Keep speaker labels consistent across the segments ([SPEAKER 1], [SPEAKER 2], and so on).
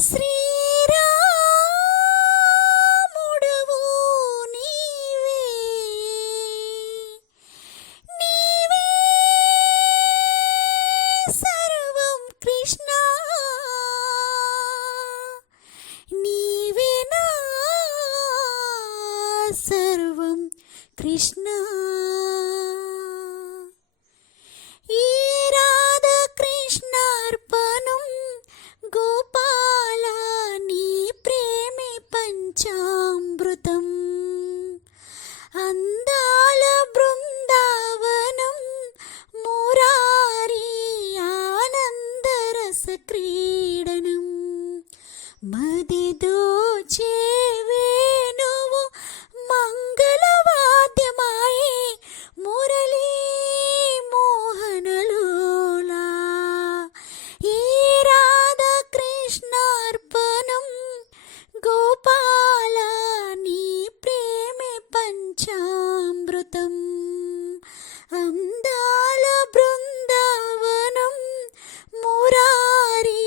[SPEAKER 1] శ్రీరాముడవు నీవే. నీవే సర్వం కృష్ణ. నీవే నా సర్వం కృష్ణ. పంచామృతం అందాల బృందావనం మురారి ఆనందరస క్రీడనం మది పంచామృతం అందాల బృందావనం మురారి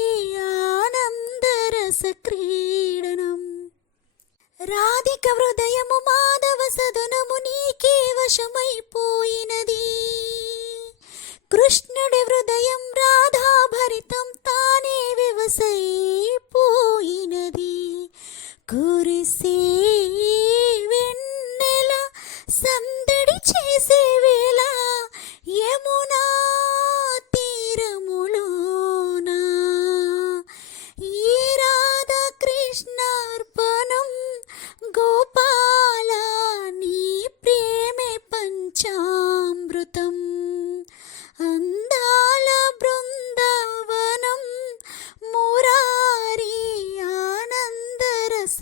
[SPEAKER 1] ఆనందరస క్రీడనం రాధిక హృదయము మాధవ సదనము నీకే వశమైపోయినది కృష్ణుడి హృదయం రాధాభరితం తానే వివసైపోయినది కురిసే వెన్నెల సం చేసే వేళ యమునా తీరములోనా. ఈ రాధా గోపాల నీ ప్రేమే పంచామృతం. అందాల బృందావనం మురారి ఆనందరస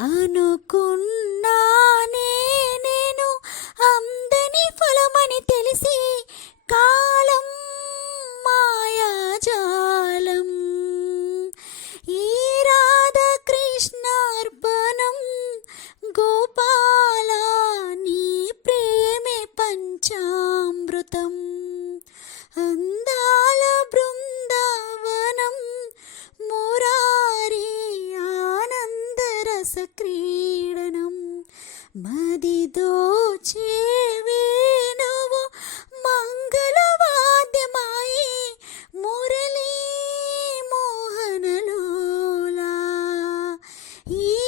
[SPEAKER 1] అనుకున్నానే నేను అందని ఫలమని తెలిసి కాలం మాయాజాలం. ఈ రాధా గోపాల నీ ప్రేమే పంచామృతం. do dia.